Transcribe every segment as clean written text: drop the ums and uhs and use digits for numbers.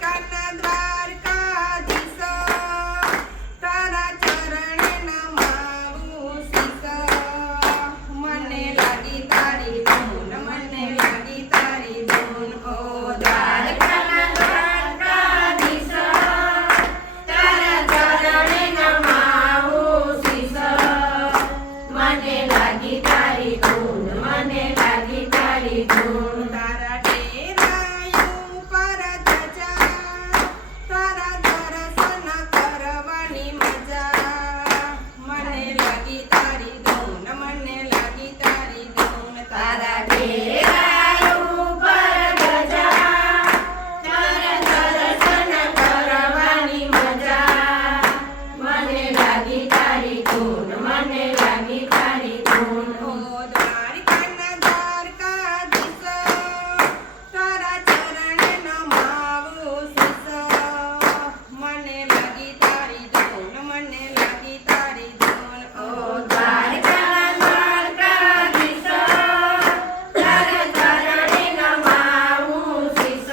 દ્વારિકાના દ્વારકાધીશ, તારા ચરણે નમાવું શીશ. મને લાગી તારી ધૂન, મને લાગી તારી ધૂન. ઓ દ્વારકાના દ્વારકાધીશ, તારા ચરણે નમાવું શીશ. મને લાગી તારી ધૂન, મને લાગી તારી ધૂન. તારા ડેરાયું પર ધજા, તારા દર્શન કરવાની મજા. મને લાગી તારી ધૂન, મને લાગી તારી ધૂન. તારા ડેરાયું પર ધજા, તારા દર્શન કરવાની મજા. મને લાગી તારી ધૂન, મને લાગી તારી ધૂન. ઓ દ્વારિકાના દ્વારકાધીશ, તારા ચરણે નમાવું શીશ. મને લાગી તારી ધૂન, મને લાગી તારી ધૂન. ઓ દ્વારકાના દ્વારકાધીશ, તારા ચરણે નમાવું શીશ.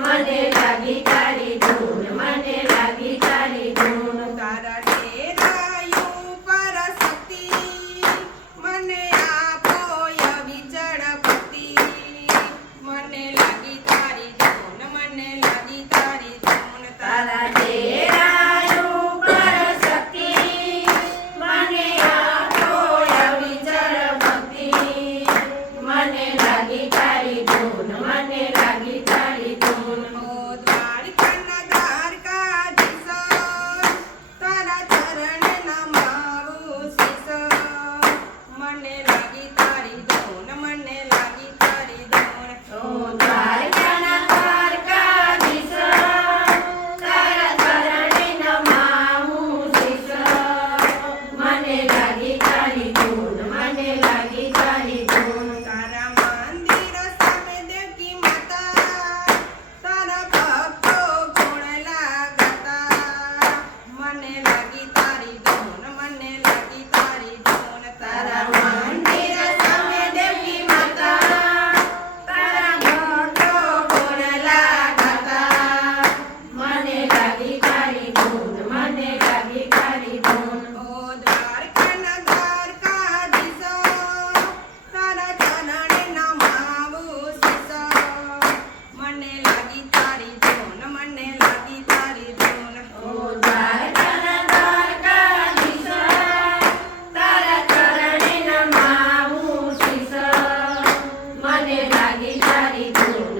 મને લાગી તારી ધૂન, મને લાગી તારી ધૂન. તારા ડેરાયું પર શક્તિ, મને આપો અવિચળ ભક્તિ. મને લાગી તારી ધૂન, મને લાગી તારી ધૂન. તારા ડેરાયું પર શક્તિ, મને આપો અવિચળ ભક્તિ. મને લાગી તારી ધૂન, મને લાગી તારી ધૂન. ઓ દ્વારિકાના દ્વારકાધીશ, તારા ચરણે નમાવું શીશ. મને લાગી તારી ધૂન, મને લાગી તારી ધૂન. ઓ દ્વારિકાના દ્વારકાધીશ, તારા ચરણે નમાવું શીશ. મને લાગી તારી ધૂન, મને લાગી તારી ધૂન. તારા મંદિર સામે દેવકી માતા, તારા ભક્તો ગુણ લાગતા. મને લાગી તારી ધૂન, મને લાગી તારી ધૂન. તારા મંદિર સામે દેવકી માતા, તારા ભક્તો ગુણ લાગતા. મને લાગી તારી ધૂન, મને લાગી તારી ધૂન. ઓ દ્વારકાના દ્વારકાધીશ, તારા ચરણે નમાવું શીશ. મને લાગી તારી ધૂન, મને લાગી તારી ધૂન. ઓ દ્વારકાના દ્વારકાધીશ, તારા ચરણે નમાવું શીશ. મને લાગી તારી ધૂન,